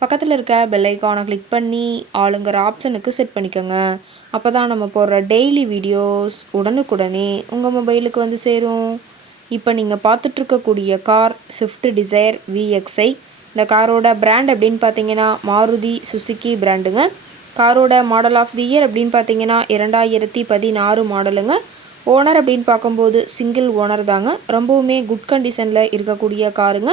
பக்கத்தில் இருக்க பெல் ஐக்கானை கிளிக் பண்ணி ஆளுங்கிற ஆப்ஷனுக்கு செட் பண்ணிக்கோங்க. அப்போ தான் நம்ம போடுற டெய்லி வீடியோஸ் உடனுக்குடனே உங்கள் மொபைலுக்கு வந்து சேரும். இப்போ நீங்கள் பார்த்துட்ருக்கக்கூடிய கார் ஸ்விஃப்ட் டிசைர் விஎக்ஸ்ஐ இந்த காரோட பிராண்ட் அப்படின்னு பார்த்தீங்கன்னா மாருதி சுசுக்கி பிராண்டுங்க காரோட மாடல் ஆஃப் தி இயர் அப்படின்னு பார்த்தீங்கன்னா இரண்டாயிரத்தி பதினாறு மாடலுங்க ஓனர் அப்படின்னு பார்க்கும்போது சிங்கிள் ஓனர் தாங்க. ரொம்பவுமே குட் கண்டிஷனில் இருக்கக்கூடிய காருங்க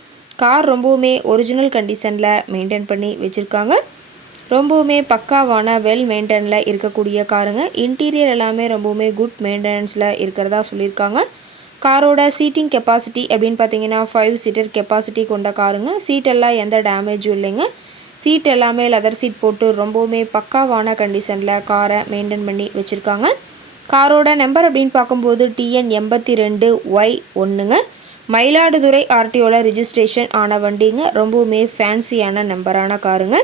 கார் ரொம்பவுமே ஒரிஜினல் கண்டிஷனில் மெயின்டைன் பண்ணி வச்சுருக்காங்க. ரொம்பவுமே பக்காவான வெல் மெயின்டெனில் இருக்கக்கூடிய காருங்க. இன்டீரியர் எல்லாமே ரொம்பவுமே குட் மெயின்டெனன்ஸில் இருக்கிறதா சொல்லியிருக்காங்க. காரோட சீட்டிங் கெப்பாசிட்டி அப்படின்னு பார்த்தீங்கன்னா ஃபைவ் சீட்டர் கெப்பாசிட்டி கொண்ட காருங்க. சீட்டெல்லாம் எந்த டேமேஜும் இல்லைங்க. சீட் எல்லாமே லெதர் சீட் போட்டு ரொம்பவுமே பக்காவான கண்டிஷனில் காரை மெயின்டைன் பண்ணி வச்சுருக்காங்க. காரோட நம்பர் அப்படின்னு பார்க்கும்போது டிஎன் எண்பத்தி ரெண்டு ஒய் ஒன்றுங்க மயிலாடுதுறை ஆர்டிஓவில் ரிஜிஸ்ட்ரேஷன் ஆன வண்டிங்க. ரொம்பவுமே ஃபேன்சியான நம்பரான காருங்க.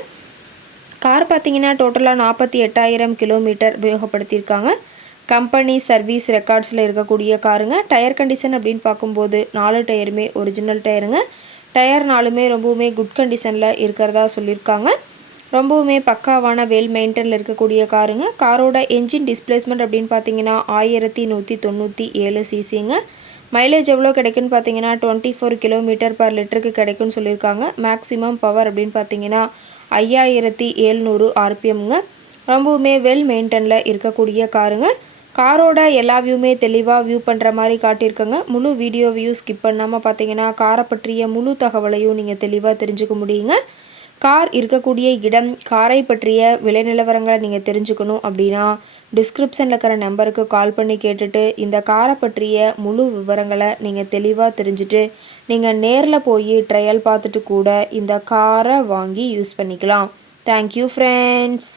கார் பார்த்தீங்கன்னா டோட்டலாக நாற்பத்தி எட்டாயிரம் கிலோமீட்டர் உபயோகப்படுத்தியிருக்காங்க. கம்பெனி சர்வீஸ் ரெக்கார்ட்ஸில் இருக்கக்கூடிய காருங்க. டயர் கண்டிஷன் அப்படின்னு பார்க்கும்போது நாலு டயருமே ஒரிஜினல் டயருங்க. டயர் நாலுமே ரொம்பவுமே குட் கண்டிஷனில் இருக்கிறதா சொல்லியிருக்காங்க. ரொம்பவுமே பக்காவான வெல் மெயின்டனில் இருக்கக்கூடிய காருங்க. காரோட என்ஜின் டிஸ்பிளேஸ்மெண்ட் அப்படின்னு பார்த்தீங்கன்னா ஆயிரத்தி நூற்றி தொண்ணூற்றி ஏழு சிசிங்க மைலேஜ் எவ்வளோ கிடைக்குன்னு பார்த்தீங்கன்னா டுவெண்ட்டி ஃபோர் கிலோமீட்டர் பர் லிட்டருக்கு கிடைக்குன்னு சொல்லியிருக்காங்க. மேக்ஸிமம் பவர் அப்படின்னு பார்த்தீங்கன்னா ஐயாயிரத்தி ஏழ்நூறு ஆர்பிஎம்ங்க ரொம்பவுமே வெல் மெயின்டனில் இருக்கக்கூடிய காருங்க. காரோட எல்லா வியூமே தெளிவாக வியூ பண்ணுற மாதிரி காட்டியிருக்கங்க. முழு வீடியோ வியூ ஸ்கிப் பண்ணாமல் பார்த்தீங்கன்னா காரை பற்றிய முழு தகவலையும் நீங்கள் தெளிவாக தெரிஞ்சுக்க முடியுங்க. கார் இருக்கக்கூடிய இடம் காரை பற்றிய விலை நிலவரங்களை நீங்கள் தெரிஞ்சுக்கணும் அப்படின்னா டிஸ்கிரிப்ஷனில் இருக்கிற நம்பருக்கு கால் பண்ணி கேட்டுட்டு இந்த காரை பற்றிய முழு விவரங்களை நீங்கள் தெளிவாக தெரிஞ்சுட்டு நீங்கள் நேரில் போய் ட்ரையல் பார்த்துட்டு கூட இந்த காரை வாங்கி யூஸ் பண்ணிக்கலாம். Thank you friends